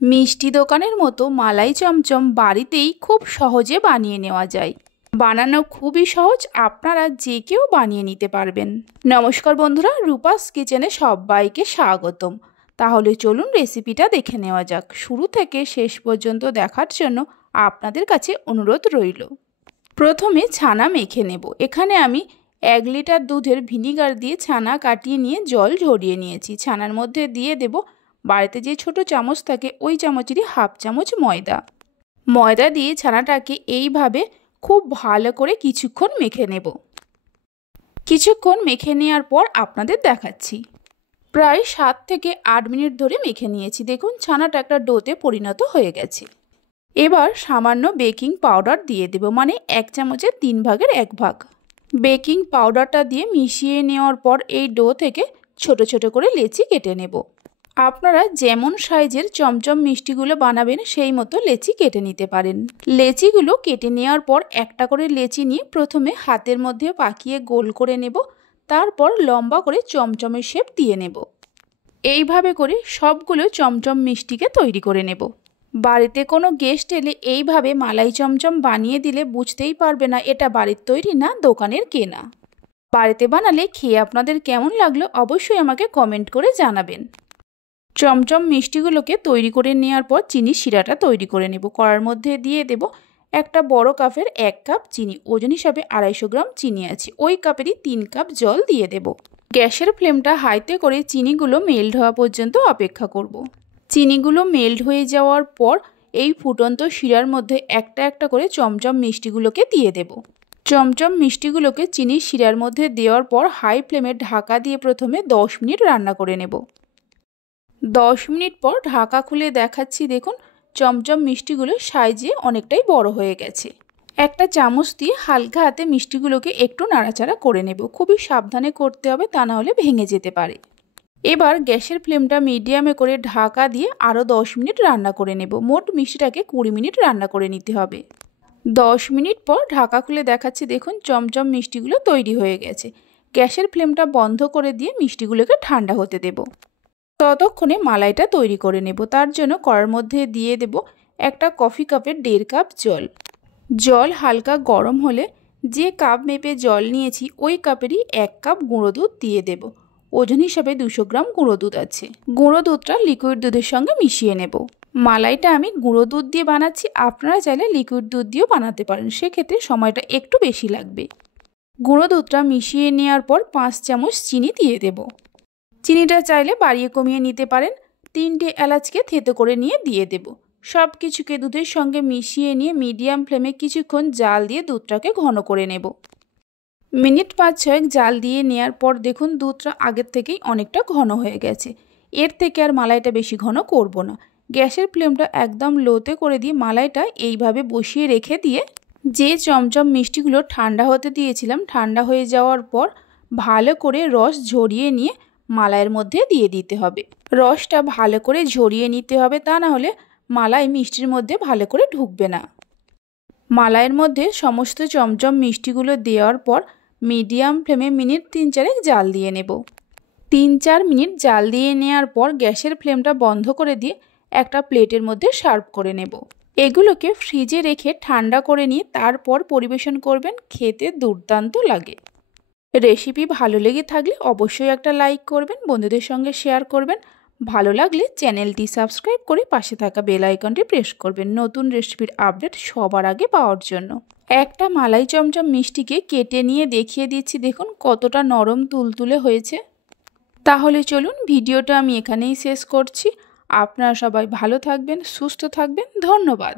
মিষ্টি দোকানের মতো মালাই চমচম বাড়িতেই খুব সহজে বানিয়ে নেওয়া যায়। বানানো খুবই সহজ, আপনারা যে কেউ বানিয়ে নিতে পারবেন। নমস্কার বন্ধুরা, রূপাস কিচেনে সবাইকে স্বাগতম। তাহলে চলুন রেসিপিটা দেখে নেওয়া যাক। শুরু থেকে শেষ পর্যন্ত দেখার জন্য আপনাদের কাছে অনুরোধ রইল। প্রথমে ছানা মেখে নেব। এখানে আমি 1 লিটার দুধের ভিনিগার দিয়ে ছানা কাটিয়ে নিয়ে জল ঝরিয়ে নিয়েছি। ছানার মধ্যে দিয়ে দেব বাড়িতে যে ছোট চামচ থাকে ওই চামচেরই হাফ চামচ ময়দা। ময়দা দিয়ে ছানাটাকে এইভাবে খুব ভালো করে কিছুক্ষণ মেখে নেব। কিছুক্ষণ মেখে নেওয়ার পর আপনাদের দেখাচ্ছি। প্রায় 7 থেকে 8 মিনিট ধরে মেখে নিয়েছি। দেখুন ছানাটা একটা ডোতে পরিণত হয়ে গেছে। এবার সামান্য বেকিং পাউডার দিয়ে দেব, মানে 1 চামচের 3 ভাগের 1 ভাগ। বেকিং পাউডারটা দিয়ে মিশিয়ে নেওয়ার পর এই ডো থেকে ছোট ছোট করে লেচি কেটে নেব। আপনারা যেমন সাইজের চমচম মিষ্টিগুলো বানাবেন সেই মতো লেচি কেটে নিতে পারেন। লেচিগুলো কেটে নেওয়ার পর একটা করে লেচি নিয়ে প্রথমে হাতের মধ্যে পাকিয়ে গোল করে নেব, তারপর লম্বা করে চমচমের শেপ দিয়ে নেব। এইভাবে করে সবগুলো চমচম মিষ্টিকে তৈরি করে নেব। বাড়িতে কোনো গেস্ট এলে এইভাবে মালাই চমচম বানিয়ে দিলে বুঝতেই পারবে না এটা বাড়ির তৈরি না দোকানের কেনা। বাড়িতে বানালে খেয়ে আপনাদের কেমন লাগলো অবশ্যই আমাকে কমেন্ট করে জানাবেন। চমচম মিষ্টিগুলোকে তৈরি করে নেওয়ার পর চিনি শিরাটা তৈরি করে নেব। কড়ার মধ্যে দিয়ে দেব একটা বড় কাপের 1 কাপ চিনি। ওজন হিসাবে 250 গ্রাম চিনি আছে। ওই কাপেরই 3 কাপ জল দিয়ে দেব। গ্যাসের ফ্লেমটা হাইতে করে চিনিগুলো মেল্ট হওয়া পর্যন্ত অপেক্ষা করব। চিনিগুলো মেল্ট হয়ে যাওয়ার পর এই ফুটন্ত শিরার মধ্যে একটা একটা করে চমচম মিষ্টিগুলোকে দিয়ে দেব। চমচম মিষ্টিগুলোকে চিনির শিরার মধ্যে দেওয়ার পর হাই ফ্লেমে ঢাকা দিয়ে প্রথমে 10 মিনিট রান্না করে নেব। 10 মিনিট পর ঢাকা খুলে দেখাচ্ছি। দেখুন চমচম মিষ্টিগুলো সাইজে অনেকটাই বড় হয়ে গেছে। একটা চামচ দিয়ে হালকা হাতে মিষ্টিগুলোকে একটু নাড়াচাড়া করে নেব। খুবই সাবধানে করতে হবে, তা না হলে ভেঙে যেতে পারে। এবার গ্যাসের ফ্লেমটা মিডিয়ামে করে ঢাকা দিয়ে আরও 10 মিনিট রান্না করে নেব। মোট মিষ্টিটাকে 20 মিনিট রান্না করে নিতে হবে। 10 মিনিট পর ঢাকা খুলে দেখাচ্ছি। দেখুন চমচম মিষ্টিগুলো তৈরি হয়ে গেছে। গ্যাসের ফ্লেমটা বন্ধ করে দিয়ে মিষ্টিগুলোকে ঠান্ডা হতে দেব। ততক্ষণে মালাইটা তৈরি করে নেব। তার জন্য কড়ার মধ্যে দিয়ে দেব একটা কফি কাপের 1.5 কাপ জল। জল হালকা গরম হলে যে কাপ মেপে জল নিয়েছি ওই কাপেরই 1 কাপ গুঁড়ো দুধ দিয়ে দেব। ওজন হিসাবে 200 গ্রাম গুঁড়ো দুধ আছে। গুঁড়ো দুধটা লিকুইড দুধের সঙ্গে মিশিয়ে নেব। মালাইটা আমি গুঁড়ো দুধ দিয়ে বানাচ্ছি, আপনারা চাইলে লিকুইড দুধ দিয়েও বানাতে পারেন, সেক্ষেত্রে সময়টা একটু বেশি লাগবে। গুঁড়ো দুধটা মিশিয়ে নেওয়ার পর 5 চামচ চিনি দিয়ে দেব। চিনিটা চাইলে বাড়িয়ে কমিয়ে নিতে পারেন। 3টে এলাচকে থেতো করে নিয়ে দিয়ে দেব। সব কিছুকে দুধের সঙ্গে মিশিয়ে নিয়ে মিডিয়াম ফ্লেমে কিছুক্ষণ জাল দিয়ে দুধটাকে ঘন করে নেব। মিনিট 5-6 জাল দিয়ে নেওয়ার পর দেখুন দুধটা আগের থেকেই অনেকটা ঘন হয়ে গেছে। এর থেকে আর মালাইটা বেশি ঘন করব না। গ্যাসের ফ্লেমটা একদম লোতে করে দিয়ে মালাইটা এইভাবে বসিয়ে রেখে দিয়ে যে চমচম মিষ্টিগুলো ঠান্ডা হতে দিয়েছিলাম, ঠান্ডা হয়ে যাওয়ার পর ভালো করে রস ঝরিয়ে নিয়ে মালাইয়ের মধ্যে দিয়ে দিতে হবে। রসটা ভালো করে ঝরিয়ে নিতে হবে, তা না হলে মালাই মিষ্টির মধ্যে ভালো করে ঢুকবে না। মালাইয়ের মধ্যে সমস্ত চমচম মিষ্টিগুলো দেওয়ার পর মিডিয়াম ফ্লেমে মিনিট 3-4 জাল দিয়ে নেব। 3-4 মিনিট জাল দিয়ে নেওয়ার পর গ্যাসের ফ্লেমটা বন্ধ করে দিয়ে একটা প্লেটের মধ্যে সার্ভ করে নেব। এগুলোকে ফ্রিজে রেখে ঠান্ডা করে নিয়ে তারপর পরিবেশন করবেন। খেতে দুর্দান্ত লাগে। রেসিপি ভালো লেগে থাকলে অবশ্যই একটা লাইক করবেন, বন্ধুদের সঙ্গে শেয়ার করবেন। ভালো লাগলে চ্যানেলটি সাবস্ক্রাইব করে পাশে থাকা বেল আইকনটি প্রেস করবেন নতুন রেসিপির আপডেট সবার আগে পাওয়ার জন্য। একটা মালাই চমচম মিষ্টিকে কেটে নিয়ে দেখিয়ে দিচ্ছি। দেখুন কতটা নরম তুলতুলে হয়েছে। তাহলে চলুন ভিডিওটা আমি এখানেই শেষ করছি। আপনারা সবাই ভালো থাকবেন, সুস্থ থাকবেন। ধন্যবাদ।